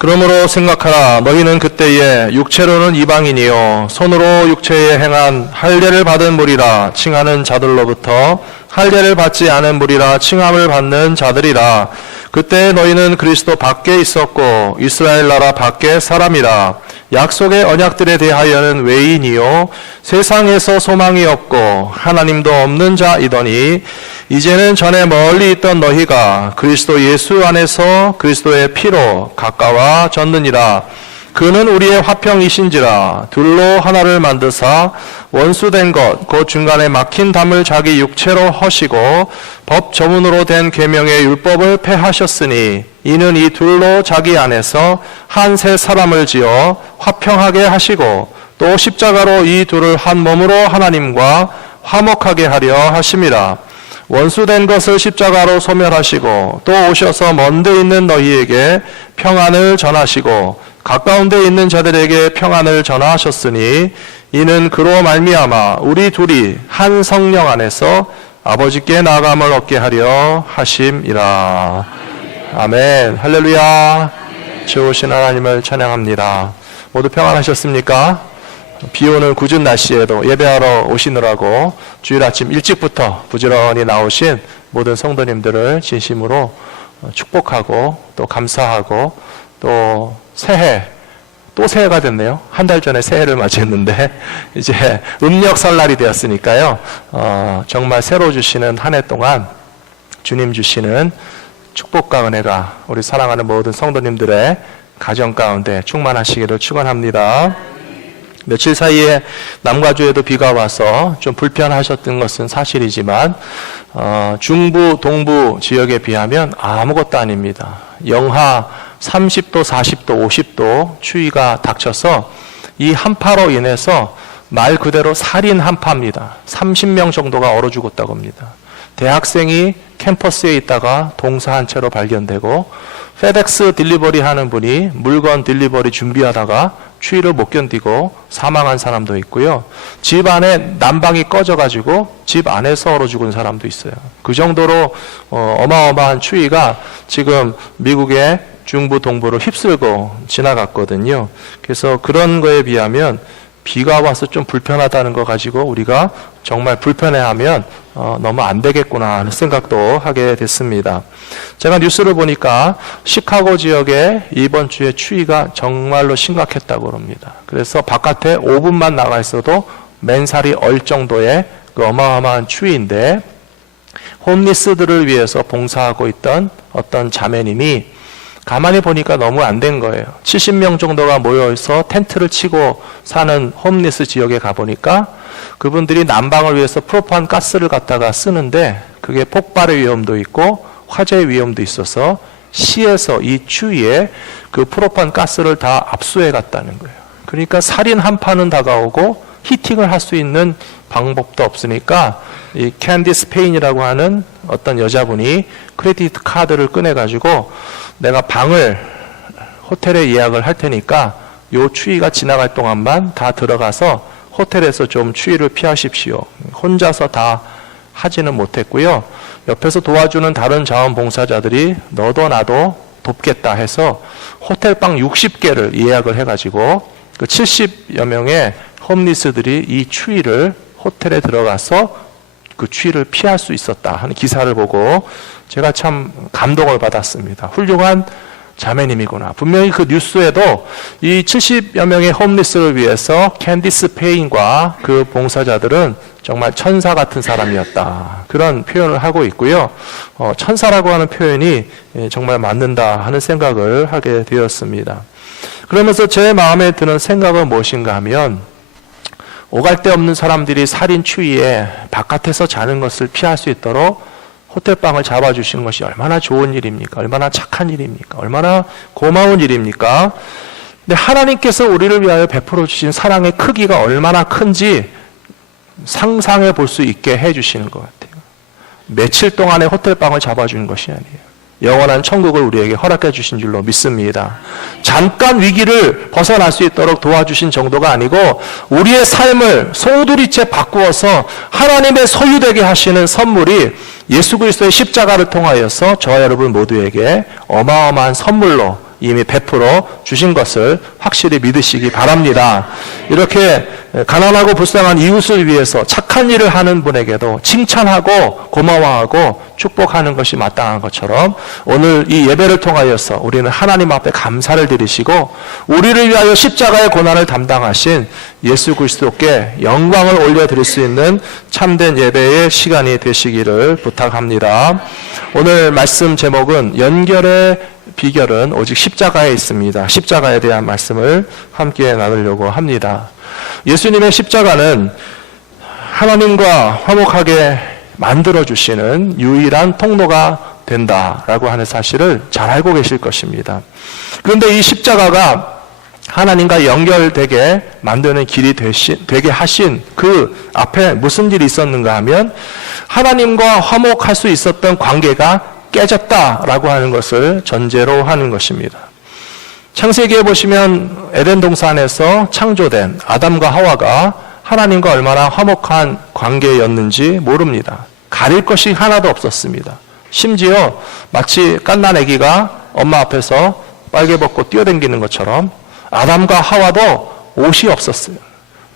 그러므로 생각하라. 너희는 그때에 육체로는 이방인이요 손으로 육체에 행한 할례를 받은 무리라 칭하는 자들로부터 할례를 받지 않은 무리라 칭함을 받는 자들이라. 그때 너희는 그리스도 밖에 있었고 이스라엘 나라 밖에 사람이라. 약속의 언약들에 대하여는 외인이요 세상에서 소망이 없고 하나님도 없는 자이더니 이제는 전에 멀리 있던 너희가 그리스도 예수 안에서 그리스도의 피로 가까워졌느니라. 그는 우리의 화평이신지라. 둘로 하나를 만드사 원수된 것 곧 중간에 막힌 담을 자기 육체로 허시고 법 조문으로 된 계명의 율법을 폐하셨으니 이는 이 둘로 자기 안에서 한 새 사람을 지어 화평하게 하시고 또 십자가로 이 둘을 한 몸으로 하나님과 화목하게 하려 하심이라. 원수된 것을 십자가로 소멸하시고 또 오셔서 먼데 있는 너희에게 평안을 전하시고 가까운 데 있는 자들에게 평안을 전하셨으니 이는 그로 말미암아 우리 둘이 한 성령 안에서 아버지께 나아감을 얻게 하려 하심이라. 아멘. 할렐루야. 좋으신 하나님을 찬양합니다. 모두 평안하셨습니까? 비오는 궂은 날씨에도 예배하러 오시느라고 주일 아침 일찍부터 부지런히 나오신 모든 성도님들을 진심으로 축복하고 또 감사하고 또 새해가 됐네요. 한 달 전에 새해를 맞이했는데 이제 음력 설날이 되었으니까요. 정말 새로 주시는 한 해 동안 주님 주시는 축복과 은혜가 우리 사랑하는 모든 성도님들의 가정 가운데 충만하시기를 축원합니다. 며칠 사이에 남과주에도 비가 와서 좀 불편하셨던 것은 사실이지만 중부, 동부 지역에 비하면 아무것도 아닙니다. 영하 30도, 40도, 50도 추위가 닥쳐서 이 한파로 인해서 말 그대로 살인 한파입니다. 30명 정도가 얼어 죽었다고 합니다. 대학생이 캠퍼스에 있다가 동사한 채로 발견되고 페덱스 딜리버리 하는 분이 물건 딜리버리 준비하다가 추위를 못 견디고 사망한 사람도 있고요. 집 안에 난방이 꺼져가지고 집 안에서 얼어 죽은 사람도 있어요. 그 정도로 어마어마한 추위가 지금 미국의 중부 동부를 휩쓸고 지나갔거든요. 그래서 그런 거에 비하면 비가 와서 좀 불편하다는 거 가지고 우리가 정말 불편해하면 너무 안 되겠구나 하는 생각도 하게 됐습니다. 제가 뉴스를 보니까 시카고 지역에 이번 주에 추위가 정말로 심각했다고 합니다. 그래서 바깥에 5분만 나가 있어도 맨살이 얼 정도의 그 어마어마한 추위인데 홈리스들을 위해서 봉사하고 있던 어떤 자매님이 가만히 보니까 너무 안 된 거예요. 70명 정도가 모여서 텐트를 치고 사는 홈리스 지역에 가보니까 그분들이 난방을 위해서 프로판 가스를 갖다가 쓰는데 그게 폭발의 위험도 있고 화재의 위험도 있어서 시에서 이 추위에 그 프로판 가스를 다 압수해 갔다는 거예요. 그러니까 살인 한파는 다가오고 히팅을 할 수 있는 방법도 없으니까 이 캔디스 페인이라고 하는 어떤 여자분이 크레디트 카드를 꺼내가지고 내가 방을 호텔에 예약을 할 테니까 요 추위가 지나갈 동안만 다 들어가서 호텔에서 좀 추위를 피하십시오. 혼자서 다 하지는 못했고요. 옆에서 도와주는 다른 자원봉사자들이 너도 나도 돕겠다 해서 호텔방 60개를 예약을 해가지고 그 70여 명의 홈리스들이 이 추위를 호텔에 들어가서 그 추위를 피할 수 있었다 하는 기사를 보고 제가 참 감동을 받았습니다. 훌륭한 자매님이구나. 분명히 그 뉴스에도 이 70여 명의 홈리스를 위해서 캔디스 페인과 그 봉사자들은 정말 천사 같은 사람이었다. 그런 표현을 하고 있고요. 천사라고 하는 표현이 정말 맞는다 하는 생각을 하게 되었습니다. 그러면서 제 마음에 드는 생각은 무엇인가 하면 오갈 데 없는 사람들이 살인 추위에 바깥에서 자는 것을 피할 수 있도록 호텔방을 잡아주시는 것이 얼마나 좋은 일입니까? 얼마나 착한 일입니까? 얼마나 고마운 일입니까? 근데 하나님께서 우리를 위하여 베풀어 주신 사랑의 크기가 얼마나 큰지 상상해 볼 수 있게 해주시는 것 같아요. 며칠 동안의 호텔방을 잡아주는 것이 아니에요. 영원한 천국을 우리에게 허락해 주신 줄로 믿습니다. 잠깐 위기를 벗어날 수 있도록 도와주신 정도가 아니고 우리의 삶을 송두리째 바꾸어서 하나님의 소유되게 하시는 선물이 예수 그리스도의 십자가를 통하여서 저와 여러분 모두에게 어마어마한 선물로 이미 베풀어 주신 것을 확실히 믿으시기 바랍니다. 이렇게 가난하고 불쌍한 이웃을 위해서 착한 일을 하는 분에게도 칭찬하고 고마워하고 축복하는 것이 마땅한 것처럼 오늘 이 예배를 통하여서 우리는 하나님 앞에 감사를 드리시고 우리를 위하여 십자가의 고난을 담당하신 예수 그리스도께 영광을 올려드릴 수 있는 참된 예배의 시간이 되시기를 부탁합니다. 오늘 말씀 제목은 연결의 비결은 오직 십자가에 있습니다. 십자가에 대한 말씀을 함께 나누려고 합니다. 예수님의 십자가는 하나님과 화목하게 만들어주시는 유일한 통로가 된다라고 하는 사실을 잘 알고 계실 것입니다. 그런데 이 십자가가 하나님과 연결되게 만드는 길이 되게 하신 그 앞에 무슨 일이 있었는가 하면 하나님과 화목할 수 있었던 관계가 깨졌다라고 하는 것을 전제로 하는 것입니다. 창세기에 보시면 에덴 동산에서 창조된 아담과 하와가 하나님과 얼마나 화목한 관계였는지 모릅니다. 가릴 것이 하나도 없었습니다. 심지어 마치 갓난 아기가 엄마 앞에서 빨개 벗고 뛰어다니는 것처럼 아담과 하와도 옷이 없었어요.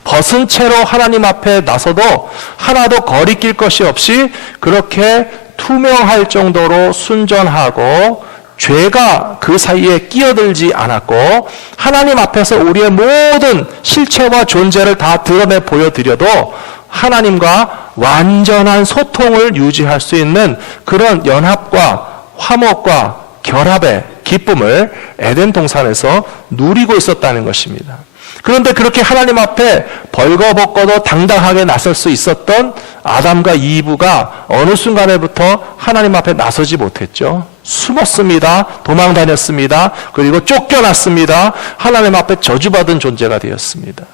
벗은 채로 하나님 앞에 나서도 하나도 거리낄 것이 없이 그렇게 투명할 정도로 순전하고 죄가 그 사이에 끼어들지 않았고 하나님 앞에서 우리의 모든 실체와 존재를 다 드러내 보여드려도 하나님과 완전한 소통을 유지할 수 있는 그런 연합과 화목과 결합의 기쁨을 에덴 동산에서 누리고 있었다는 것입니다. 그런데 그렇게 하나님 앞에 벌거벗고도 당당하게 나설 수 있었던 아담과 이브가 어느 순간에부터 하나님 앞에 나서지 못했죠. 숨었습니다. 도망 다녔습니다. 그리고 쫓겨났습니다. 하나님 앞에 저주받은 존재가 되었습니다.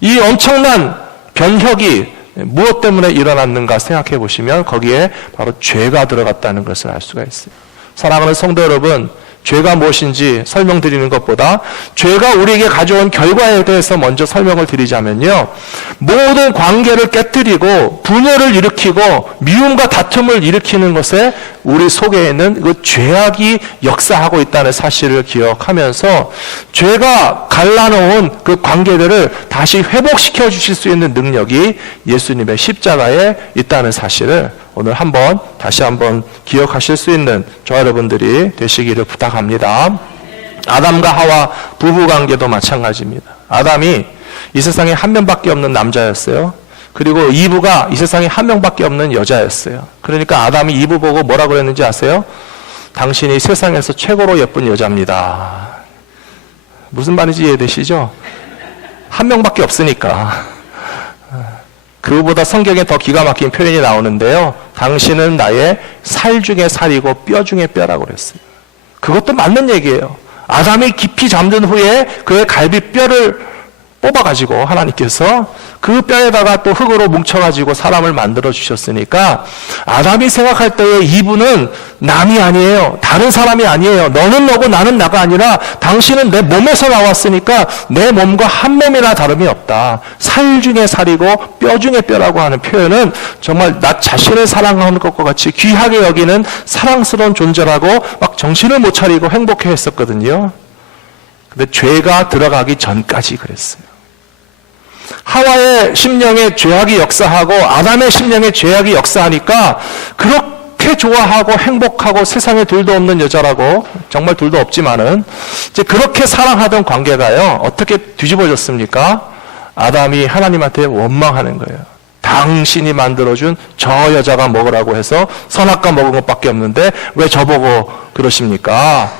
이 엄청난 변혁이 무엇 때문에 일어났는가 생각해 보시면 거기에 바로 죄가 들어갔다는 것을 알 수가 있어요. 사랑하는 성도 여러분, 죄가 무엇인지 설명드리는 것보다 죄가 우리에게 가져온 결과에 대해서 먼저 설명을 드리자면요. 모든 관계를 깨뜨리고 분열을 일으키고 미움과 다툼을 일으키는 것에 우리 속에 있는 그 죄악이 역사하고 있다는 사실을 기억하면서 죄가 갈라놓은 그 관계들을 다시 회복시켜 주실 수 있는 능력이 예수님의 십자가에 있다는 사실을 오늘 다시 한번 기억하실 수 있는 저와 여러분들이 되시기를 부탁합니다. 아담과 하와 부부관계도 마찬가지입니다. 아담이 이 세상에 한 명밖에 없는 남자였어요. 그리고 이브가 이 세상에 한 명밖에 없는 여자였어요. 그러니까 아담이 이브 보고 뭐라고 그랬는지 아세요? 당신이 세상에서 최고로 예쁜 여자입니다. 무슨 말인지 이해되시죠? 한 명밖에 없으니까. 그보다 성경에 더 기가 막힌 표현이 나오는데요. 당신은 나의 살 중에 살이고 뼈 중에 뼈라고 그랬어요. 그것도 맞는 얘기예요. 아담이 깊이 잠든 후에 그의 갈비뼈를 뽑아가지고 하나님께서 그 뼈에다가 또 흙으로 뭉쳐가지고 사람을 만들어 주셨으니까 아담이 생각할 때의 이브는 남이 아니에요. 다른 사람이 아니에요. 너는 너고 나는 나가 아니라 당신은 내 몸에서 나왔으니까 내 몸과 한 몸이나 다름이 없다. 살 중에 살이고 뼈 중에 뼈라고 하는 표현은 정말 나 자신을 사랑하는 것과 같이 귀하게 여기는 사랑스러운 존재라고 막 정신을 못 차리고 행복해 했었거든요. 근데 죄가 들어가기 전까지 그랬어요. 하와의 심령에 죄악이 역사하고 아담의 심령에 죄악이 역사하니까 그렇게 좋아하고 행복하고 세상에 둘도 없는 여자라고, 정말 둘도 없지만은 이제 그렇게 사랑하던 관계가요 어떻게 뒤집어졌습니까? 아담이 하나님한테 원망하는 거예요. 당신이 만들어준 저 여자가 먹으라고 해서 선악과 먹은 것밖에 없는데 왜 저보고 그러십니까?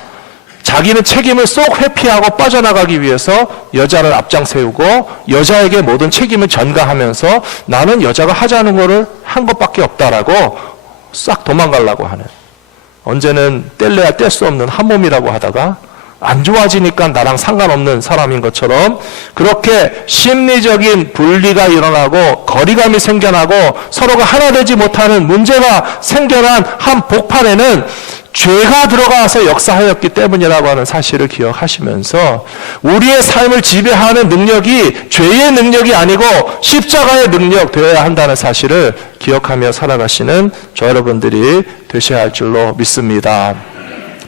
자기는 책임을 쏙 회피하고 빠져나가기 위해서 여자를 앞장 세우고 여자에게 모든 책임을 전가하면서 나는 여자가 하자는 거를 한 것밖에 없다라고 싹 도망가려고 하는, 언제는 뗄래야 뗄 수 없는 한 몸이라고 하다가 안 좋아지니까 나랑 상관없는 사람인 것처럼 그렇게 심리적인 분리가 일어나고 거리감이 생겨나고 서로가 하나 되지 못하는 문제가 생겨난 한 복판에는 죄가 들어가서 역사하였기 때문이라고 하는 사실을 기억하시면서 우리의 삶을 지배하는 능력이 죄의 능력이 아니고 십자가의 능력 되어야 한다는 사실을 기억하며 살아가시는 저 여러분들이 되셔야 할 줄로 믿습니다.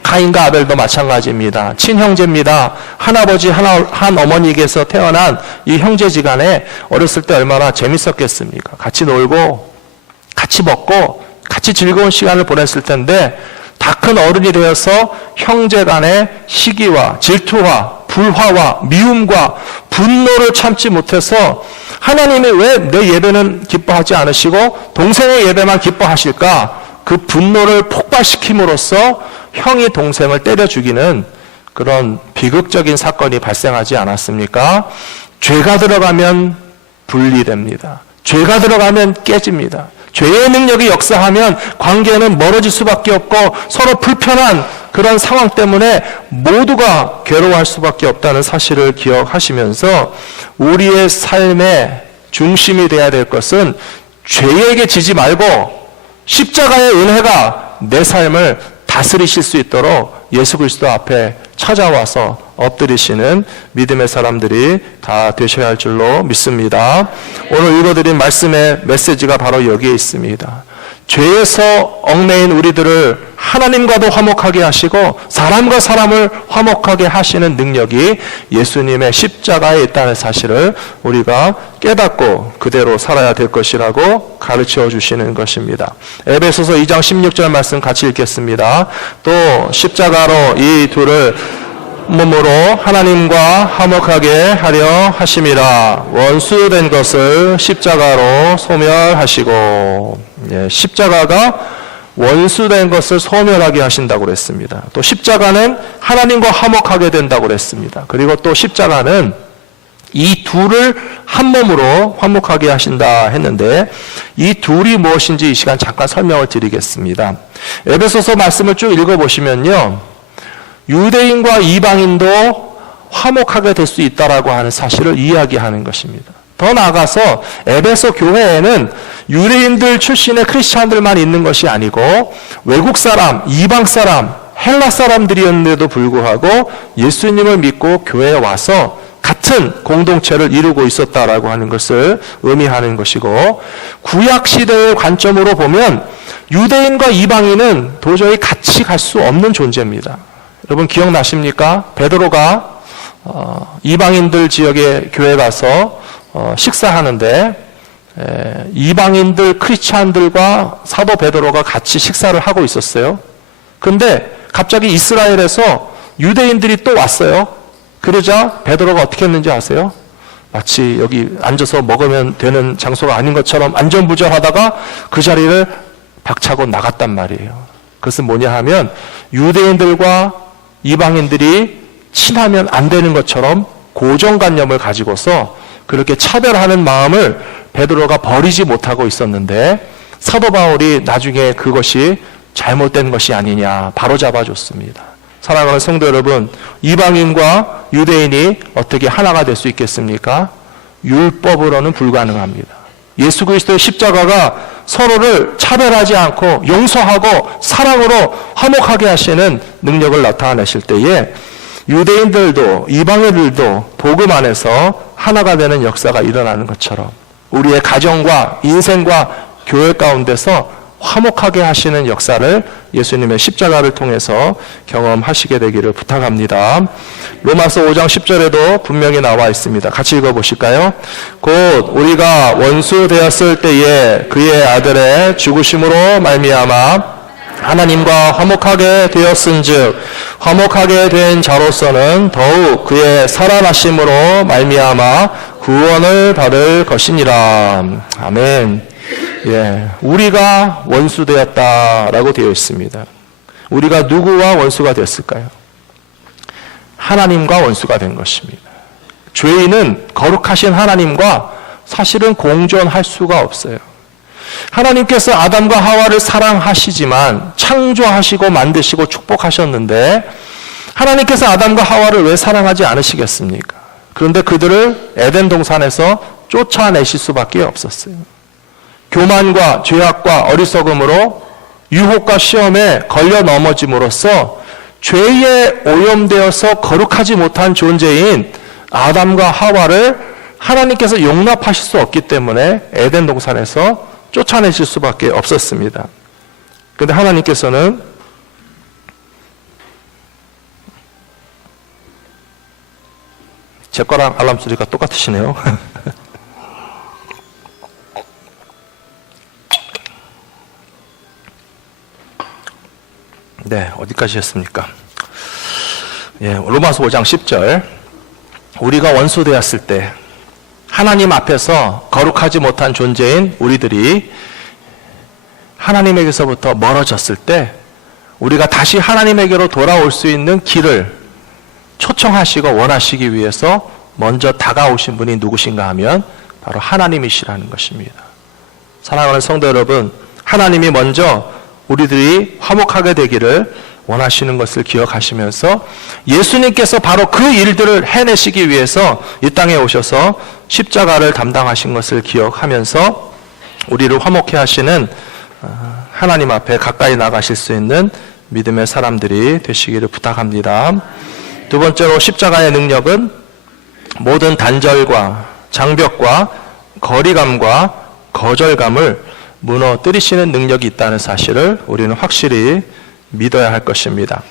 가인과 아벨도 마찬가지입니다. 친형제입니다. 한아버지, 한 어머니에게서 태어난 이 형제지간에 어렸을 때 얼마나 재밌었겠습니까? 같이 놀고 같이 먹고 같이 즐거운 시간을 보냈을 텐데 다 큰 어른이 되어서 형제 간의 시기와 질투와 불화와 미움과 분노를 참지 못해서 하나님이 왜 내 예배는 기뻐하지 않으시고 동생의 예배만 기뻐하실까? 그 분노를 폭발시킴으로써 형이 동생을 때려 죽이는 그런 비극적인 사건이 발생하지 않았습니까? 죄가 들어가면 분리됩니다. 죄가 들어가면 깨집니다. 죄의 능력이 역사하면 관계는 멀어질 수밖에 없고 서로 불편한 그런 상황 때문에 모두가 괴로워할 수밖에 없다는 사실을 기억하시면서 우리의 삶의 중심이 되어야 될 것은 죄에게 지지 말고 십자가의 은혜가 내 삶을 다스리실 수 있도록 예수 그리스도 앞에 찾아와서 엎드리시는 믿음의 사람들이 다 되셔야 할 줄로 믿습니다. 오늘 읽어드린 말씀의 메시지가 바로 여기에 있습니다. 죄에서 얽매인 우리들을 하나님과도 화목하게 하시고 사람과 사람을 화목하게 하시는 능력이 예수님의 십자가에 있다는 사실을 우리가 깨닫고 그대로 살아야 될 것이라고 가르쳐 주시는 것입니다. 에베소서 2장 16절 말씀 같이 읽겠습니다. 또 십자가로 이 둘을 몸으로 하나님과 화목하게 하려 하심이라. 원수된 것을 십자가로 소멸하시고. 십자가가 원수된 것을 소멸하게 하신다고 그랬습니다. 또 십자가는 하나님과 화목하게 된다고 그랬습니다. 그리고 또 십자가는 이 둘을 한 몸으로 화목하게 하신다 했는데 이 둘이 무엇인지 이 시간 잠깐 설명을 드리겠습니다. 에베소서 말씀을 쭉 읽어보시면요, 유대인과 이방인도 화목하게 될 수 있다라고 하는 사실을 이야기하는 것입니다. 더 나아가서 에베소 교회에는 유대인들 출신의 크리스찬들만 있는 것이 아니고 외국 사람, 이방 사람, 헬라 사람들이었는데도 불구하고 예수님을 믿고 교회에 와서 같은 공동체를 이루고 있었다라고 하는 것을 의미하는 것이고, 구약 시대의 관점으로 보면 유대인과 이방인은 도저히 같이 갈 수 없는 존재입니다. 여러분 기억나십니까? 베드로가 이방인들 지역의 교회 가서 식사하는데 이방인들 크리스찬들과 사도 베드로가 같이 식사를 하고 있었어요. 근데 갑자기 이스라엘에서 유대인들이 또 왔어요. 그러자 베드로가 어떻게 했는지 아세요? 마치 여기 앉아서 먹으면 되는 장소가 아닌 것처럼 안전부절하다가 그 자리를 박차고 나갔단 말이에요. 그것은 뭐냐 하면 유대인들과 이방인들이 친하면 안 되는 것처럼 고정관념을 가지고서 그렇게 차별하는 마음을 베드로가 버리지 못하고 있었는데 사도 바울이 나중에 그것이 잘못된 것이 아니냐 바로잡아 줬습니다. 사랑하는 성도 여러분, 이방인과 유대인이 어떻게 하나가 될 수 있겠습니까? 율법으로는 불가능합니다. 예수 그리스도의 십자가가 서로를 차별하지 않고 용서하고 사랑으로 화목하게 하시는 능력을 나타내실 때에 유대인들도 이방인들도 복음 안에서 하나가 되는 역사가 일어나는 것처럼 우리의 가정과 인생과 교회 가운데서 화목하게 하시는 역사를 예수님의 십자가를 통해서 경험하시게 되기를 부탁합니다. 로마서 5장 10절에도 분명히 나와 있습니다. 같이 읽어보실까요? 곧 우리가 원수 되었을 때에 그의 아들의 죽으심으로 말미암아 하나님과 화목하게 되었은즉 화목하게 된 자로서는 더욱 그의 살아나심으로 말미암아 구원을 받을 것이니라. 아멘. 우리가 원수 되었다라고 되어 있습니다. 우리가 누구와 원수가 됐을까요? 하나님과 원수가 된 것입니다. 죄인은 거룩하신 하나님과 사실은 공존할 수가 없어요. 하나님께서 아담과 하와를 사랑하시지만 창조하시고 만드시고 축복하셨는데 하나님께서 아담과 하와를 왜 사랑하지 않으시겠습니까? 그런데 그들을 에덴 동산에서 쫓아내실 수밖에 없었어요. 교만과 죄악과 어리석음으로 유혹과 시험에 걸려 넘어짐으로써 죄에 오염되어서 거룩하지 못한 존재인 아담과 하와를 하나님께서 용납하실 수 없기 때문에 에덴 동산에서 쫓아내실 수밖에 없었습니다. 그런데 하나님께서는 제 거랑 알람 소리가 똑같으시네요. 네, 어디까지 했습니까? 예, 로마서 5장 10절. 우리가 원수 되었을 때 하나님 앞에서 거룩하지 못한 존재인 우리들이 하나님에게서부터 멀어졌을 때 우리가 다시 하나님에게로 돌아올 수 있는 길을 초청하시고 원하시기 위해서 먼저 다가오신 분이 누구신가 하면 바로 하나님이시라는 것입니다. 사랑하는 성도 여러분, 하나님이 먼저 우리들이 화목하게 되기를 원하시는 것을 기억하시면서 예수님께서 바로 그 일들을 해내시기 위해서 이 땅에 오셔서 십자가를 담당하신 것을 기억하면서 우리를 화목해 하시는 하나님 앞에 가까이 나가실 수 있는 믿음의 사람들이 되시기를 부탁합니다. 두 번째로 십자가의 능력은 모든 단절과 장벽과 거리감과 거절감을 무너뜨리시는 능력이 있다는 사실을 우리는 확실히 믿어야 할 것입니다.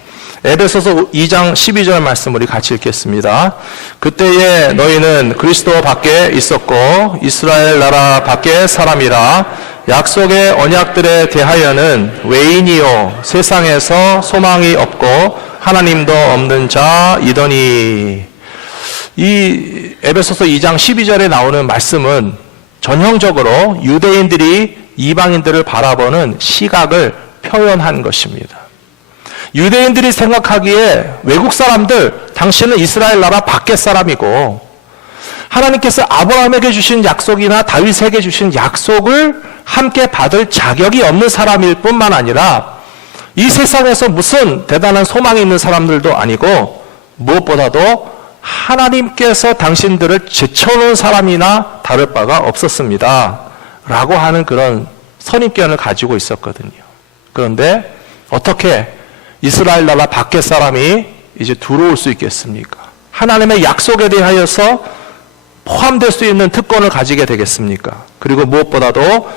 에베소서 2장 12절 말씀 우리 같이 읽겠습니다. 그때에 너희는 그리스도 밖에 있었고 이스라엘 나라 밖의 사람이라 약속의 언약들에 대하여는 외인이요 세상에서 소망이 없고 하나님도 없는 자이더니. 이 에베소서 2장 12절에 나오는 말씀은 전형적으로 유대인들이 이방인들을 바라보는 시각을 표현한 것입니다. 유대인들이 생각하기에 외국 사람들, 당신은 이스라엘 나라 밖의 사람이고 하나님께서 아브라함에게 주신 약속이나 다윗에게 주신 약속을 함께 받을 자격이 없는 사람일 뿐만 아니라 이 세상에서 무슨 대단한 소망이 있는 사람들도 아니고 무엇보다도 하나님께서 당신들을 제쳐놓은 사람이나 다를 바가 없었습니다 라고 하는 그런 선입견을 가지고 있었거든요. 그런데 어떻게 이스라엘 나라 밖의 사람이 이제 들어올 수 있겠습니까? 하나님의 약속에 대하여서 포함될 수 있는 특권을 가지게 되겠습니까? 그리고 무엇보다도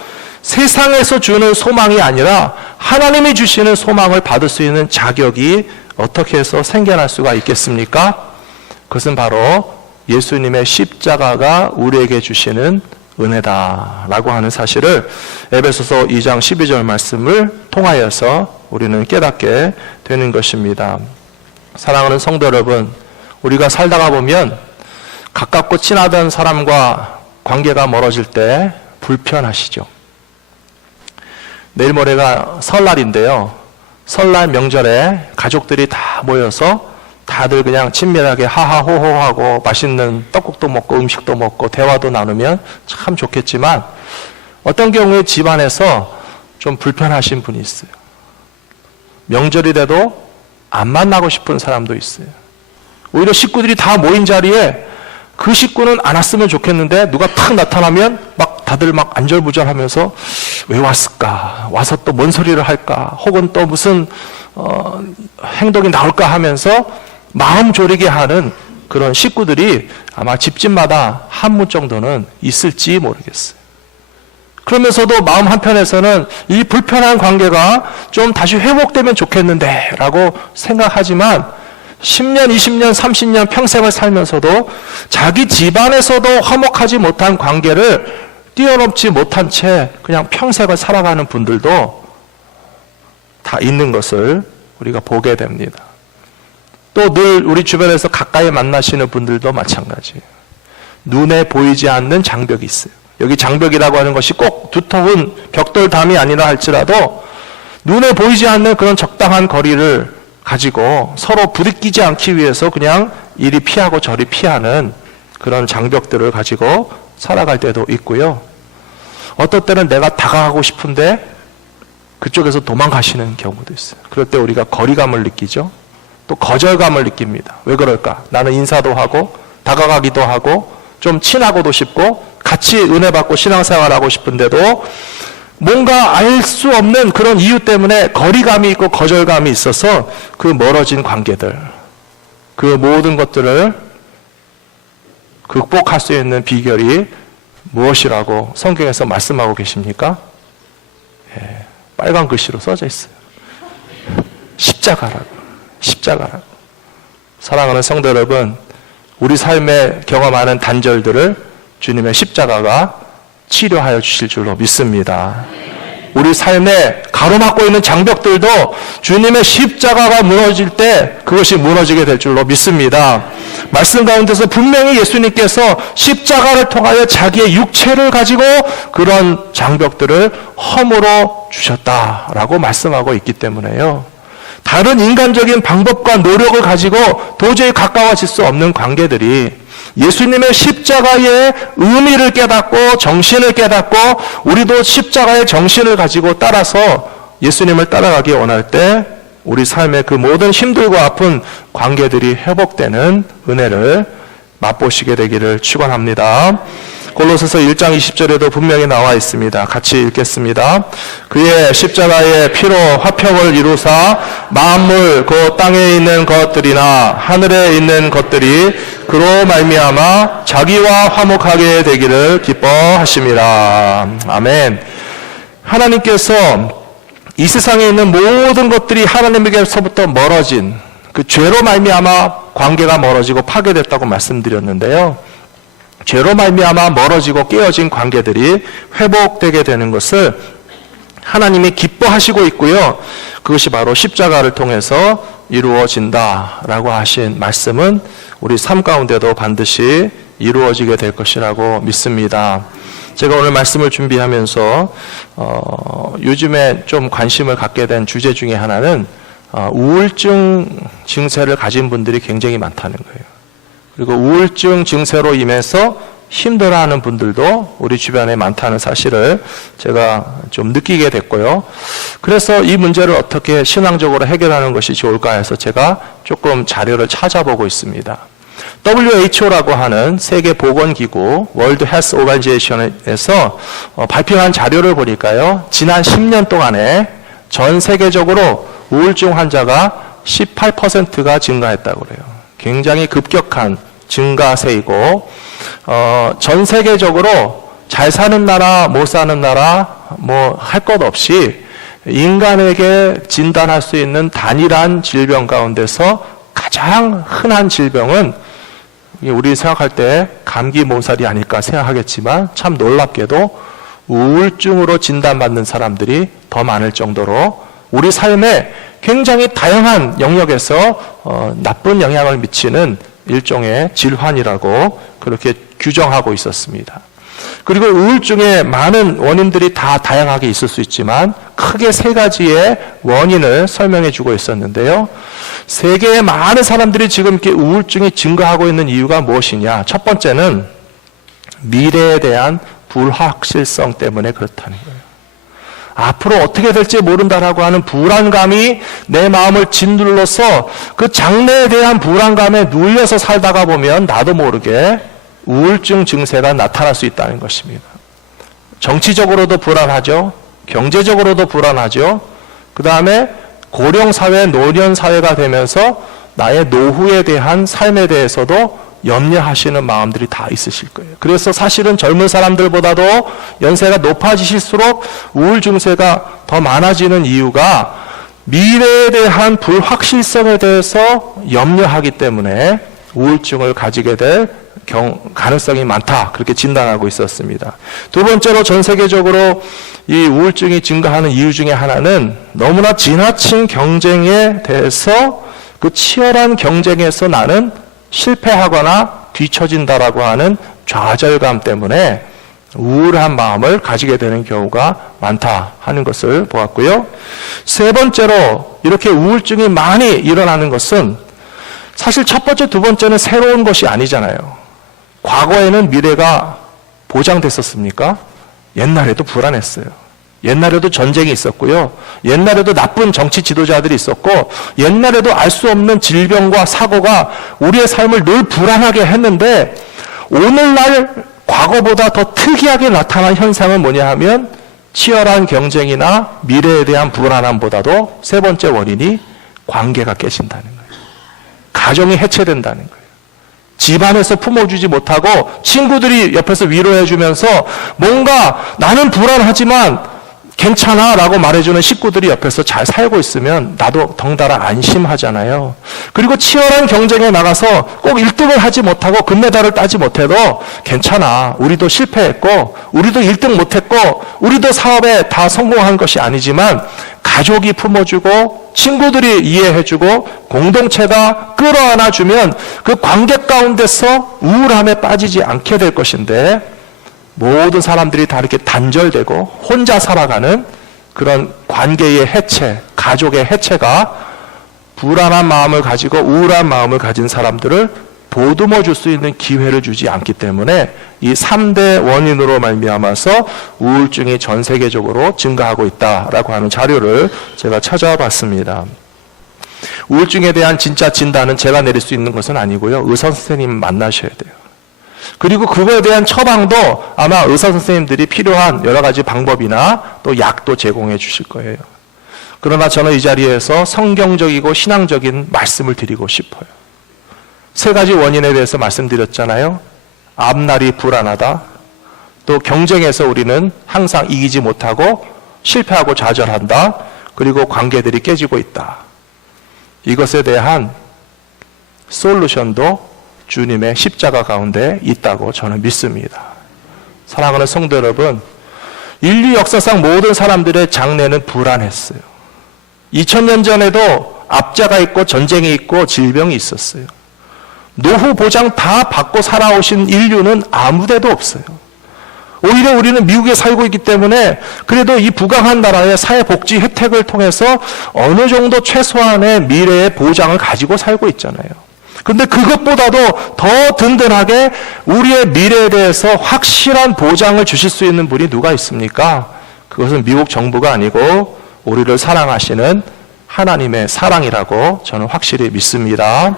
세상에서 주는 소망이 아니라 하나님이 주시는 소망을 받을 수 있는 자격이 어떻게 해서 생겨날 수가 있겠습니까? 그것은 바로 예수님의 십자가가 우리에게 주시는 은혜다라고 하는 사실을 에베소서 2장 12절 말씀을 통하여서 우리는 깨닫게 되는 것입니다. 사랑하는 성도 여러분, 우리가 살다가 보면 가깝고 친하던 사람과 관계가 멀어질 때 불편하시죠. 내일 모레가 설날인데요. 설날 명절에 가족들이 다 모여서 다들 그냥 친밀하게 하하호호하고 맛있는 떡국도 먹고 음식도 먹고 대화도 나누면 참 좋겠지만 어떤 경우에 집안에서 좀 불편하신 분이 있어요. 명절이라도 안 만나고 싶은 사람도 있어요. 오히려 식구들이 다 모인 자리에 그 식구는 안 왔으면 좋겠는데 누가 탁 나타나면 막 다들 막 안절부절하면서 왜 왔을까? 와서 또 뭔 소리를 할까? 혹은 또 무슨 행동이 나올까 하면서 마음 졸이게 하는 그런 식구들이 아마 집집마다 한 분 정도는 있을지 모르겠어요. 그러면서도 마음 한편에서는 이 불편한 관계가 좀 다시 회복되면 좋겠는데 라고 생각하지만 10년, 20년, 30년 평생을 살면서도 자기 집안에서도 화목하지 못한 관계를 뛰어넘지 못한 채 그냥 평생을 살아가는 분들도 다 있는 것을 우리가 보게 됩니다. 또 늘 우리 주변에서 가까이 만나시는 분들도 마찬가지예요. 눈에 보이지 않는 장벽이 있어요. 여기 장벽이라고 하는 것이 꼭 두터운 벽돌담이 아니라 할지라도 눈에 보이지 않는 그런 적당한 거리를 가지고 서로 부딪히지 않기 위해서 그냥 이리 피하고 저리 피하는 그런 장벽들을 가지고 살아갈 때도 있고요. 어떨 때는 내가 다가가고 싶은데 그쪽에서 도망가시는 경우도 있어요. 그럴 때 우리가 거리감을 느끼죠. 또 거절감을 느낍니다. 왜 그럴까? 나는 인사도 하고 다가가기도 하고 좀 친하고도 싶고 같이 은혜 받고 신앙생활하고 싶은데도 뭔가 알 수 없는 그런 이유 때문에 거리감이 있고 거절감이 있어서 그 멀어진 관계들, 그 모든 것들을 극복할 수 있는 비결이 무엇이라고 성경에서 말씀하고 계십니까? 예, 빨간 글씨로 써져 있어요. 십자가라고. 십자가라고. 사랑하는 성도 여러분, 우리 삶에 경험하는 단절들을 주님의 십자가가 치료하여 주실 줄로 믿습니다. 우리 삶에 가로막고 있는 장벽들도 주님의 십자가가 무너질 때 그것이 무너지게 될 줄로 믿습니다. 말씀 가운데서 분명히 예수님께서 십자가를 통하여 자기의 육체를 가지고 그런 장벽들을 허물어 주셨다라고 말씀하고 있기 때문에요. 다른 인간적인 방법과 노력을 가지고 도저히 가까워질 수 없는 관계들이 예수님의 십자가의 의미를 깨닫고 정신을 깨닫고 우리도 십자가의 정신을 가지고 따라서 예수님을 따라가기 원할 때 우리 삶의 그 모든 힘들고 아픈 관계들이 회복되는 은혜를 맛보시게 되기를 축원합니다. 골로새서 1장 20절에도 분명히 나와 있습니다. 같이 읽겠습니다. 그의 십자가의 피로 화평을 이루사 만물 곧 땅에 있는 것들이나 하늘에 있는 것들이 그로 말미암아 자기와 화목하게 되기를 기뻐하심이라. 아멘. 하나님께서 이 세상에 있는 모든 것들이 하나님에게서부터 멀어진 그 죄로 말미암아 관계가 멀어지고 파괴됐다고 말씀드렸는데요. 죄로 말미암아 멀어지고 깨어진 관계들이 회복되게 되는 것을 하나님이 기뻐하시고 있고요. 그것이 바로 십자가를 통해서 이루어진다라고 하신 말씀은 우리 삶 가운데도 반드시 이루어지게 될 것이라고 믿습니다. 제가 오늘 말씀을 준비하면서 요즘에 좀 관심을 갖게 된 주제 중에 하나는 우울증 증세를 가진 분들이 굉장히 많다는 거예요. 그리고 우울증 증세로 인해서 힘들어하는 분들도 우리 주변에 많다는 사실을 제가 좀 느끼게 됐고요. 그래서 이 문제를 어떻게 신앙적으로 해결하는 것이 좋을까 해서 제가 조금 자료를 찾아보고 있습니다. WHO라고 하는 세계보건기구 월드 헬스 오거니제이션에서 발표한 자료를 보니까요. 지난 10년 동안에 전 세계적으로 우울증 환자가 18%가 증가했다고 그래요. 굉장히 급격한 증가세이고 전 세계적으로 잘 사는 나라, 못 사는 나라 뭐 할 것 없이 인간에게 진단할 수 있는 단일한 질병 가운데서 가장 흔한 질병은 우리 생각할 때 감기 몸살이 아닐까 생각하겠지만 참 놀랍게도 우울증으로 진단받는 사람들이 더 많을 정도로 우리 삶에 굉장히 다양한 영역에서 나쁜 영향을 미치는 일종의 질환이라고 그렇게 규정하고 있었습니다. 그리고 우울증의 많은 원인들이 다 다양하게 있을 수 있지만 크게 세 가지의 원인을 설명해 주고 있었는데요. 세계의 많은 사람들이 지금 이렇게 우울증이 증가하고 있는 이유가 무엇이냐? 첫 번째는 미래에 대한 불확실성 때문에 그렇다는 거예요. 앞으로 어떻게 될지 모른다라고 하는 불안감이 내 마음을 짓눌러서 그 장래에 대한 불안감에 눌려서 살다가 보면 나도 모르게 우울증 증세가 나타날 수 있다는 것입니다. 정치적으로도 불안하죠. 경제적으로도 불안하죠. 그 다음에 고령사회, 노년사회가 되면서 나의 노후에 대한 삶에 대해서도 염려하시는 마음들이 다 있으실 거예요. 그래서 사실은 젊은 사람들보다도 연세가 높아지실수록 우울 증세가 더 많아지는 이유가 미래에 대한 불확실성에 대해서 염려하기 때문에 우울증을 가지게 될 가능성이 많다. 그렇게 진단하고 있었습니다. 두 번째로 전 세계적으로 이 우울증이 증가하는 이유 중에 하나는 너무나 지나친 경쟁에 대해서 그 치열한 경쟁에서 나는 실패하거나 뒤처진다라고 하는 좌절감 때문에 우울한 마음을 가지게 되는 경우가 많다 하는 것을 보았고요. 세 번째로 이렇게 우울증이 많이 일어나는 것은 사실 첫 번째, 두 번째는 새로운 것이 아니잖아요. 과거에는 미래가 보장됐었습니까? 옛날에도 불안했어요. 옛날에도 전쟁이 있었고요. 옛날에도 나쁜 정치 지도자들이 있었고 옛날에도 알 수 없는 질병과 사고가 우리의 삶을 늘 불안하게 했는데 오늘날 과거보다 더 특이하게 나타난 현상은 뭐냐 하면 치열한 경쟁이나 미래에 대한 불안함보다도 세 번째 원인이 관계가 깨진다는 거예요. 가정이 해체된다는 거예요. 집안에서 품어주지 못하고 친구들이 옆에서 위로해주면서 뭔가 나는 불안하지만 괜찮아 라고 말해주는 식구들이 옆에서 잘 살고 있으면 나도 덩달아 안심하잖아요. 그리고 치열한 경쟁에 나가서 꼭 1등을 하지 못하고 금메달을 따지 못해도 괜찮아. 우리도 실패했고 우리도 1등 못했고 우리도 사업에 다 성공한 것이 아니지만 가족이 품어주고 친구들이 이해해주고 공동체가 끌어안아주면 그 관계 가운데서 우울함에 빠지지 않게 될 것인데 모든 사람들이 다 이렇게 단절되고 혼자 살아가는 그런 관계의 해체, 가족의 해체가 불안한 마음을 가지고 우울한 마음을 가진 사람들을 보듬어 줄 수 있는 기회를 주지 않기 때문에 이 3대 원인으로 말미암아서 우울증이 전 세계적으로 증가하고 있다라고 하는 자료를 제가 찾아봤습니다. 우울증에 대한 진짜 진단은 제가 내릴 수 있는 것은 아니고요. 의사 선생님 만나셔야 돼요. 그리고 그거에 대한 처방도 아마 의사 선생님들이 필요한 여러 가지 방법이나 또 약도 제공해 주실 거예요. 그러나 저는 이 자리에서 성경적이고 신앙적인 말씀을 드리고 싶어요. 3가지 원인에 대해서 말씀드렸잖아요. 앞날이 불안하다. 또 경쟁에서 우리는 항상 이기지 못하고 실패하고 좌절한다. 그리고 관계들이 깨지고 있다. 이것에 대한 솔루션도 주님의 십자가 가운데 있다고 저는 믿습니다. 사랑하는 성도 여러분, 인류 역사상 모든 사람들의 장래는 불안했어요. 2000년 전에도 압자가 있고 전쟁이 있고 질병이 있었어요. 노후 보장 다 받고 살아오신 인류는 아무데도 없어요. 오히려 우리는 미국에 살고 있기 때문에 그래도 이 부강한 나라의 사회복지 혜택을 통해서 어느 정도 최소한의 미래의 보장을 가지고 살고 있잖아요. 근데 그것보다도 더 든든하게 우리의 미래에 대해서 확실한 보장을 주실 수 있는 분이 누가 있습니까? 그것은 미국 정부가 아니고 우리를 사랑하시는 하나님의 사랑이라고 저는 확실히 믿습니다.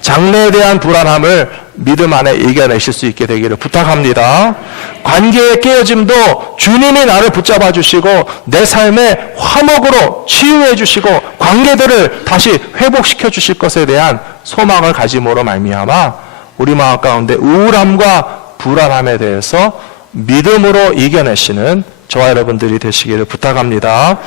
장래에 대한 불안함을 믿음 안에 이겨내실 수 있게 되기를 부탁합니다. 관계의 깨어짐도 주님이 나를 붙잡아 주시고 내 삶의 화목으로 치유해 주시고 관계들을 다시 회복시켜 주실 것에 대한 소망을 가짐으로 말미암아 우리 마음 가운데 우울함과 불안함에 대해서 믿음으로 이겨내시는 저와 여러분들이 되시기를 부탁합니다.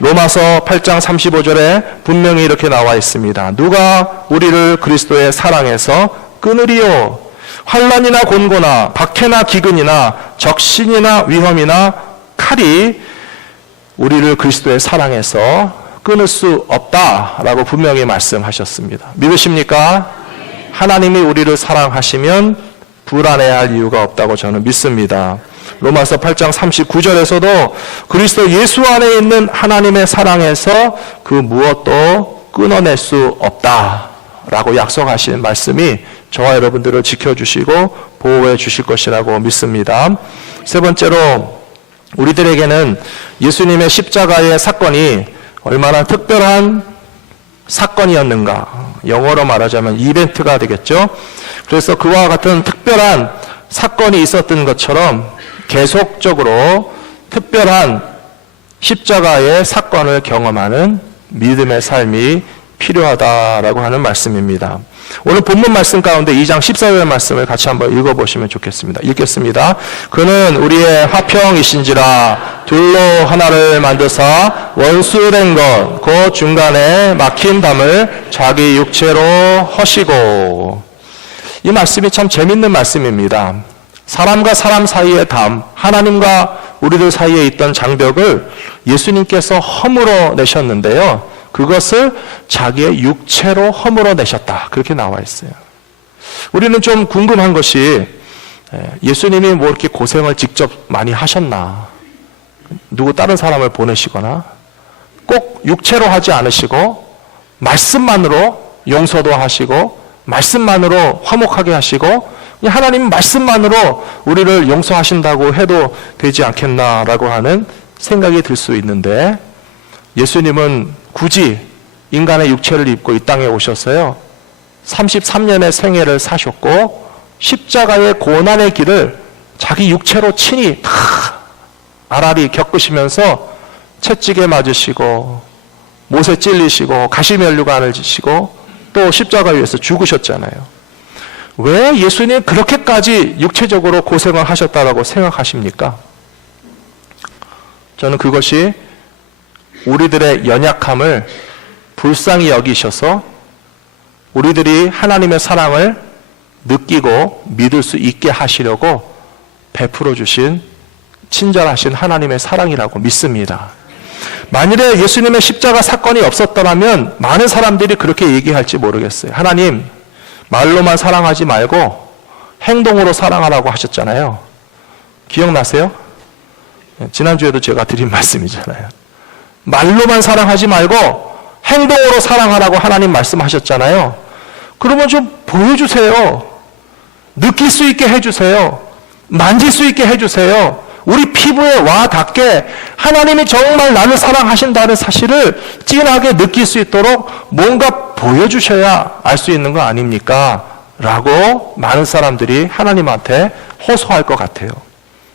로마서 8장 35절에 분명히 이렇게 나와 있습니다. 누가 우리를 그리스도의 사랑에서 끊으리요? 환난이나 곤고나 박해나 기근이나 적신이나 위험이나 칼이 우리를 그리스도의 사랑에서 끊을 수 없다라고 분명히 말씀하셨습니다. 믿으십니까? 하나님이 우리를 사랑하시면 불안해야 할 이유가 없다고 저는 믿습니다. 로마서 8장 39절에서도 그리스도 예수 안에 있는 하나님의 사랑에서 그 무엇도 끊어낼 수 없다라고 약속하신 말씀이 저와 여러분들을 지켜주시고 보호해 주실 것이라고 믿습니다. 3번째로 우리들에게는 예수님의 십자가의 사건이 얼마나 특별한 사건이었는가, 영어로 말하자면 이벤트가 되겠죠. 그래서 그와 같은 특별한 사건이 있었던 것처럼 계속적으로 특별한 십자가의 사건을 경험하는 믿음의 삶이 필요하다라고 하는 말씀입니다. 오늘 본문 말씀 가운데 2장 14절 말씀을 같이 한번 읽어보시면 좋겠습니다. 읽겠습니다. 그는 우리의 화평이신지라 둘로 하나를 만드사 원수된 것 그 중간에 막힌 담을 자기 육체로 허시고. 이 말씀이 참 재밌는 말씀입니다. 사람과 사람 사이의 담, 하나님과 우리들 사이에 있던 장벽을 예수님께서 허물어 내셨는데요. 그것을 자기의 육체로 허물어 내셨다. 그렇게 나와 있어요. 우리는 좀 궁금한 것이 예수님이 뭐 이렇게 고생을 직접 많이 하셨나? 누구 다른 사람을 보내시거나 꼭 육체로 하지 않으시고 말씀만으로 용서도 하시고 말씀만으로 화목하게 하시고 하나님 말씀만으로 우리를 용서하신다고 해도 되지 않겠나라고 하는 생각이 들 수 있는데 예수님은 굳이 인간의 육체를 입고 이 땅에 오셨어요. 33년의 생애를 사셨고 십자가의 고난의 길을 자기 육체로 친히 다 아라리 겪으시면서 채찍에 맞으시고 못에 찔리시고 가시면류관을 지시고 또 십자가 위에서 죽으셨잖아요. 왜 예수님 그렇게까지 육체적으로 고생을 하셨다라고 생각하십니까? 저는 그것이 우리들의 연약함을 불쌍히 여기셔서 우리들이 하나님의 사랑을 느끼고 믿을 수 있게 하시려고 베풀어 주신 친절하신 하나님의 사랑이라고 믿습니다. 만일에 예수님의 십자가 사건이 없었더라면 많은 사람들이 그렇게 얘기할지 모르겠어요. 하나님, 말로만 사랑하지 말고 행동으로 사랑하라고 하셨잖아요. 기억나세요? 지난주에도 제가 드린 말씀이잖아요. 말로만 사랑하지 말고 행동으로 사랑하라고 하나님 말씀하셨잖아요. 그러면 좀 보여주세요. 느낄 수 있게 해주세요. 만질 수 있게 해주세요. 우리 피부에 와 닿게 하나님이 정말 나를 사랑하신다는 사실을 진하게 느낄 수 있도록 뭔가 보여주셔야 알 수 있는 거 아닙니까? 라고 많은 사람들이 하나님한테 호소할 것 같아요.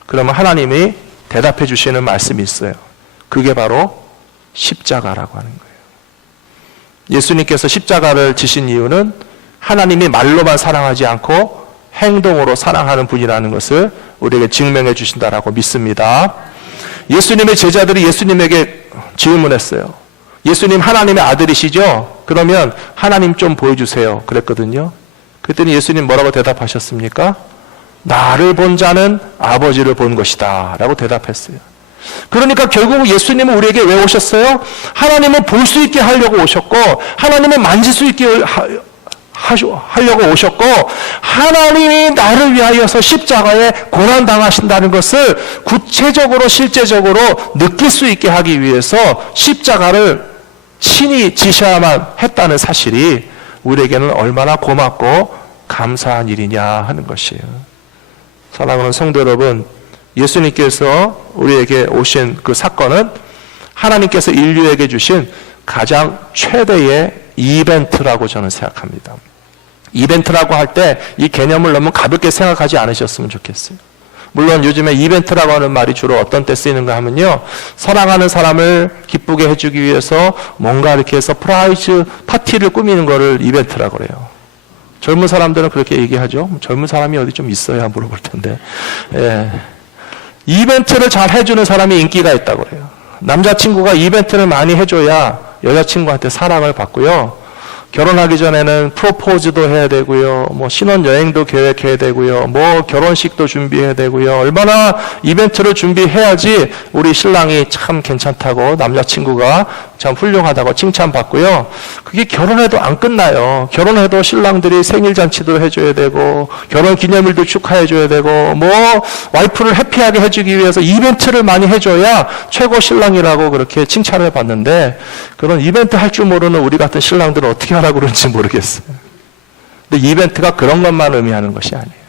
그러면 하나님이 대답해 주시는 말씀이 있어요. 그게 바로 십자가라고 하는 거예요. 예수님께서 십자가를 지신 이유는 하나님이 말로만 사랑하지 않고 행동으로 사랑하는 분이라는 것을 우리에게 증명해 주신다라고 믿습니다. 예수님의 제자들이 예수님에게 질문했어요. 예수님 하나님의 아들이시죠? 그러면 하나님 좀 보여주세요. 그랬거든요. 그랬더니 예수님 뭐라고 대답하셨습니까? 나를 본 자는 아버지를 본 것이다 라고 대답했어요. 그러니까 결국 예수님은 우리에게 왜 오셨어요? 하나님을 볼 수 있게 하려고 오셨고 하나님을 만질 수 있게 하려고 오셨고 하나님이 나를 위하여서 십자가에 고난당하신다는 것을 구체적으로 실제적으로 느낄 수 있게 하기 위해서 십자가를 친히 지셔야만 했다는 사실이 우리에게는 얼마나 고맙고 감사한 일이냐 하는 것이에요. 사랑하는 성도 여러분, 예수님께서 우리에게 오신 그 사건은 하나님께서 인류에게 주신 가장 최대의 이벤트라고 저는 생각합니다. 이벤트라고 할 때 이 개념을 너무 가볍게 생각하지 않으셨으면 좋겠어요. 물론 요즘에 이벤트라고 하는 말이 주로 어떤 때 쓰이는가 하면요, 사랑하는 사람을 기쁘게 해주기 위해서 뭔가 이렇게 해서 서프라이즈 파티를 꾸미는 거를 이벤트라고 그래요. 젊은 사람들은 그렇게 얘기하죠. 젊은 사람이 어디 좀 있어야 물어볼 텐데. 예. 이벤트를 잘 해주는 사람이 인기가 있다고 그래요. 남자친구가 이벤트를 많이 해줘야 여자친구한테 사랑을 받고요. 결혼하기 전에는 프로포즈도 해야 되고요. 뭐 신혼여행도 계획해야 되고요. 뭐 결혼식도 준비해야 되고요. 얼마나 이벤트를 준비해야지 우리 신랑이 참 괜찮다고 남자친구가 참 훌륭하다고 칭찬받고요. 그게 결혼해도 안 끝나요. 결혼해도 신랑들이 생일잔치도 해줘야 되고 결혼기념일도 축하해줘야 되고 뭐 와이프를 해피하게 해주기 위해서 이벤트를 많이 해줘야 최고 신랑이라고 그렇게 칭찬을 받는데 그런 이벤트 할 줄 모르는 우리 같은 신랑들은 어떻게 하라고 그런지 모르겠어요. 근데 이벤트가 그런 것만 의미하는 것이 아니에요.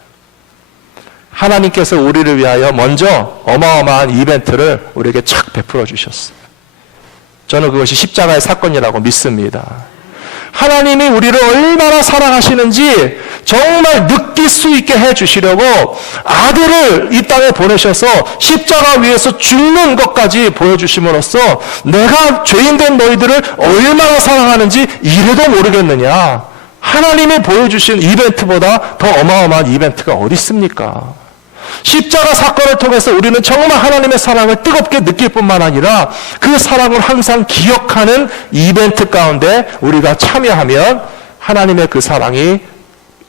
하나님께서 우리를 위하여 먼저 어마어마한 이벤트를 우리에게 착 베풀어 주셨어요. 저는 그것이 십자가의 사건이라고 믿습니다. 하나님이 우리를 얼마나 사랑하시는지 정말 느낄 수 있게 해주시려고 아들을 이 땅에 보내셔서 십자가 위에서 죽는 것까지 보여주심으로써 내가 죄인된 너희들을 얼마나 사랑하는지 이래도 모르겠느냐. 하나님이 보여주신 이벤트보다 더 어마어마한 이벤트가 어디 있습니까? 십자가 사건을 통해서 우리는 정말 하나님의 사랑을 뜨겁게 느낄 뿐만 아니라 그 사랑을 항상 기억하는 이벤트 가운데 우리가 참여하면 하나님의 그 사랑이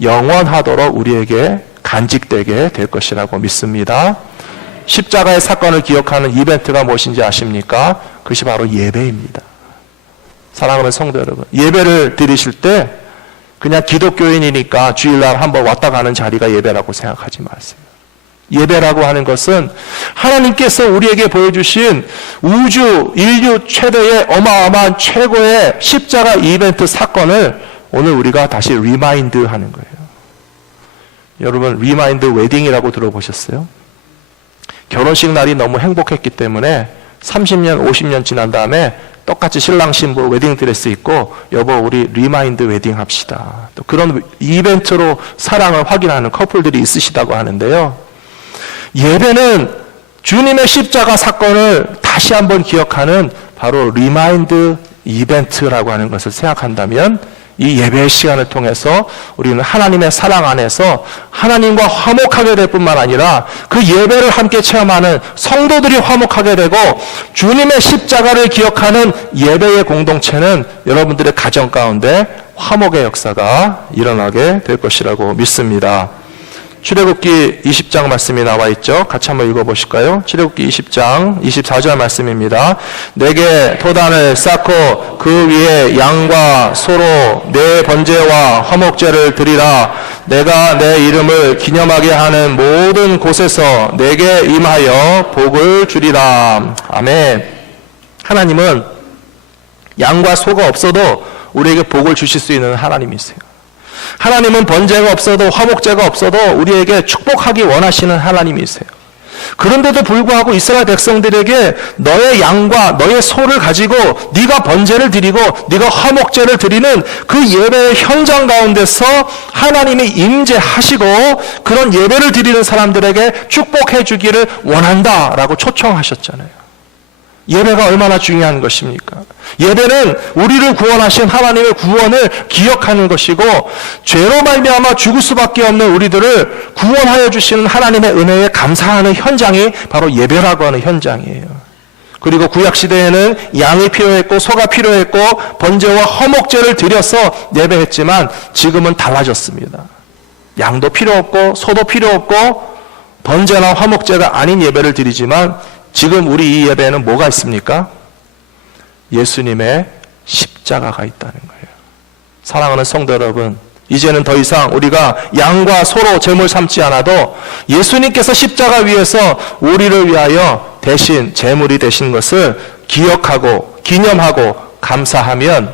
영원하도록 우리에게 간직되게 될 것이라고 믿습니다. 십자가의 사건을 기억하는 이벤트가 무엇인지 아십니까? 그것이 바로 예배입니다. 사랑하는 성도 여러분, 예배를 드리실 때 그냥 기독교인이니까 주일날 한번 왔다 가는 자리가 예배라고 생각하지 마세요. 예배라고 하는 것은 하나님께서 우리에게 보여주신 우주, 인류 최대의 어마어마한 최고의 십자가 이벤트 사건을 오늘 우리가 다시 리마인드 하는 거예요. 여러분, 리마인드 웨딩이라고 들어보셨어요? 결혼식 날이 너무 행복했기 때문에 30년, 50년 지난 다음에 똑같이 신랑 신부 웨딩드레스 입고 여보 우리 리마인드 웨딩 합시다. 또 그런 이벤트로 사랑을 확인하는 커플들이 있으시다고 하는데요. 예배는 주님의 십자가 사건을 다시 한번 기억하는 바로 리마인드 이벤트라고 하는 것을 생각한다면 이 예배의 시간을 통해서 우리는 하나님의 사랑 안에서 하나님과 화목하게 될 뿐만 아니라 그 예배를 함께 체험하는 성도들이 화목하게 되고 주님의 십자가를 기억하는 예배의 공동체는 여러분들의 가정 가운데 화목의 역사가 일어나게 될 것이라고 믿습니다. 출애굽기 20장 말씀이 나와 있죠. 같이 한번 읽어보실까요? 출애굽기 20장 24절 말씀입니다. 내게 도단을 쌓고 그 위에 양과 소로 내 번제와 화목제를 드리라. 내가 내 이름을 기념하게 하는 모든 곳에서 내게 임하여 복을 주리라. 아멘. 하나님은 양과 소가 없어도 우리에게 복을 주실 수 있는 하나님이세요. 하나님은 번제가 없어도 화목제가 없어도 우리에게 축복하기 원하시는 하나님이세요. 그런데도 불구하고 이스라엘 백성들에게 너의 양과 너의 소를 가지고 네가 번제를 드리고 네가 화목제를 드리는 그 예배의 현장 가운데서 하나님이 임재하시고 그런 예배를 드리는 사람들에게 축복해 주기를 원한다라고 초청하셨잖아요. 예배가 얼마나 중요한 것입니까? 예배는 우리를 구원하신 하나님의 구원을 기억하는 것이고 죄로 말미암아 죽을 수밖에 없는 우리들을 구원하여 주시는 하나님의 은혜에 감사하는 현장이 바로 예배라고 하는 현장이에요. 그리고 구약시대에는 양이 필요했고 소가 필요했고 번제와 허목제를 드려서 예배했지만 지금은 달라졌습니다. 양도 필요 없고 소도 필요 없고 번제나 화목제가 아닌 예배를 드리지만 지금 우리 이 예배에는 뭐가 있습니까? 예수님의 십자가가 있다는 거예요. 사랑하는 성도 여러분, 이제는 더 이상 우리가 양과 소로 제물 삼지 않아도 예수님께서 십자가 위에서 우리를 위하여 대신 제물이 되신 것을 기억하고 기념하고 감사하면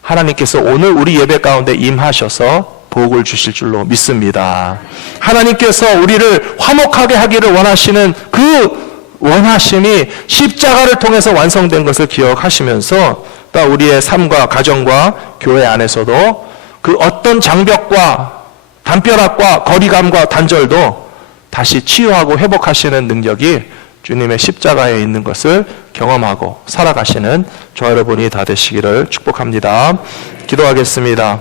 하나님께서 오늘 우리 예배 가운데 임하셔서 복을 주실 줄로 믿습니다. 하나님께서 우리를 화목하게 하기를 원하시는 그 원하심이 십자가를 통해서 완성된 것을 기억하시면서 또 우리의 삶과 가정과 교회 안에서도 그 어떤 장벽과 담벼락과 거리감과 단절도 다시 치유하고 회복하시는 능력이 주님의 십자가에 있는 것을 경험하고 살아가시는 저와 여러분이 다 되시기를 축복합니다. 기도하겠습니다.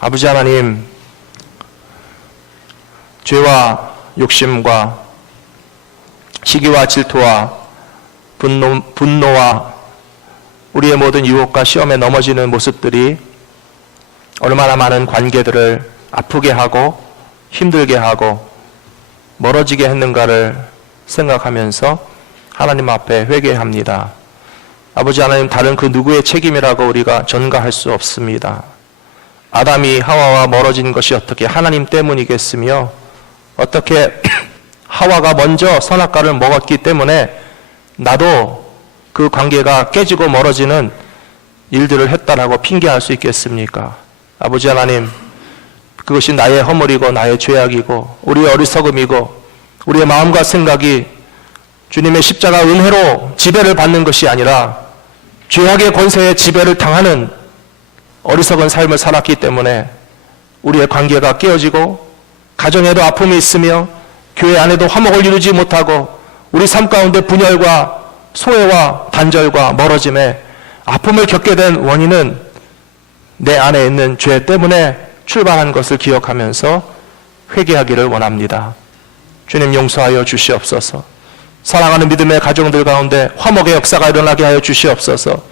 아버지 하나님, 죄와 욕심과 시기와 질투와 분노와 우리의 모든 유혹과 시험에 넘어지는 모습들이 얼마나 많은 관계들을 아프게 하고 힘들게 하고 멀어지게 했는가를 생각하면서 하나님 앞에 회개합니다. 아버지 하나님, 다른 그 누구의 책임이라고 우리가 전가할 수 없습니다. 아담이 하와와 멀어진 것이 어떻게 하나님 때문이겠으며 어떻게 하와가 먼저 선악과를 먹었기 때문에 나도 그 관계가 깨지고 멀어지는 일들을 했다라고 핑계할 수 있겠습니까? 아버지 하나님, 그것이 나의 허물이고 나의 죄악이고 우리의 어리석음이고 우리의 마음과 생각이 주님의 십자가 은혜로 지배를 받는 것이 아니라 죄악의 권세에 지배를 당하는 어리석은 삶을 살았기 때문에 우리의 관계가 깨어지고 가정에도 아픔이 있으며 교회 안에도 화목을 이루지 못하고 우리 삶 가운데 분열과 소외와 단절과 멀어짐에 아픔을 겪게 된 원인은 내 안에 있는 죄 때문에 출발한 것을 기억하면서 회개하기를 원합니다. 주님, 용서하여 주시옵소서. 사랑하는 믿음의 가정들 가운데 화목의 역사가 일어나게 하여 주시옵소서.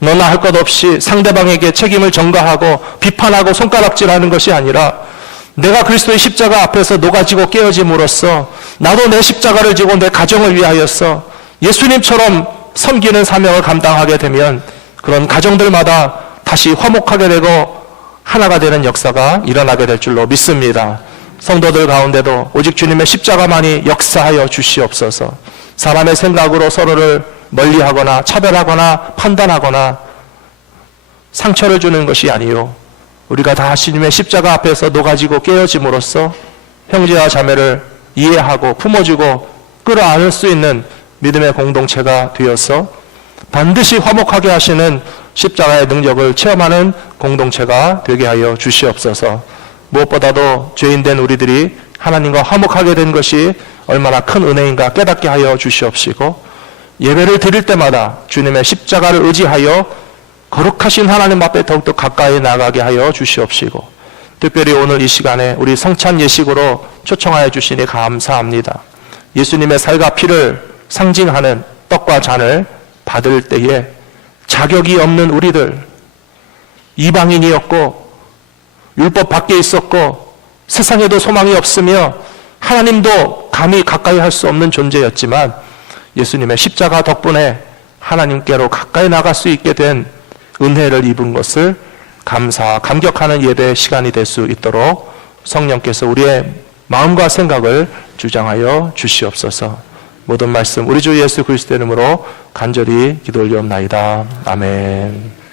너나 할 것 없이 상대방에게 책임을 전가하고 비판하고 손가락질하는 것이 아니라 내가 그리스도의 십자가 앞에서 녹아지고 깨어짐으로써 나도 내 십자가를 지고 내 가정을 위하여서 예수님처럼 섬기는 사명을 감당하게 되면 그런 가정들마다 다시 화목하게 되고 하나가 되는 역사가 일어나게 될 줄로 믿습니다. 성도들 가운데도 오직 주님의 십자가만이 역사하여 주시옵소서. 사람의 생각으로 서로를 멀리하거나 차별하거나 판단하거나 상처를 주는 것이 아니요, 우리가 다 주님의 십자가 앞에서 녹아지고 깨어짐으로써 형제와 자매를 이해하고 품어주고 끌어안을 수 있는 믿음의 공동체가 되어서 반드시 화목하게 하시는 십자가의 능력을 체험하는 공동체가 되게 하여 주시옵소서. 무엇보다도 죄인된 우리들이 하나님과 화목하게 된 것이 얼마나 큰 은혜인가 깨닫게 하여 주시옵시고 예배를 드릴 때마다 주님의 십자가를 의지하여 거룩하신 하나님 앞에 더욱더 가까이 나가게 하여 주시옵시고, 특별히 오늘 이 시간에 우리 성찬 예식으로 초청하여 주시니 감사합니다. 예수님의 살과 피를 상징하는 떡과 잔을 받을 때에 자격이 없는 우리들, 이방인이었고 율법 밖에 있었고 세상에도 소망이 없으며 하나님도 감히 가까이 할 수 없는 존재였지만 예수님의 십자가 덕분에 하나님께로 가까이 나갈 수 있게 된 은혜를 입은 것을 감격하는 예배 시간이 될 수 있도록 성령께서 우리의 마음과 생각을 주장하여 주시옵소서. 모든 말씀 우리 주 예수 그리스도의 이름으로 간절히 기도 올리옵나이다. 아멘.